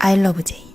I love J.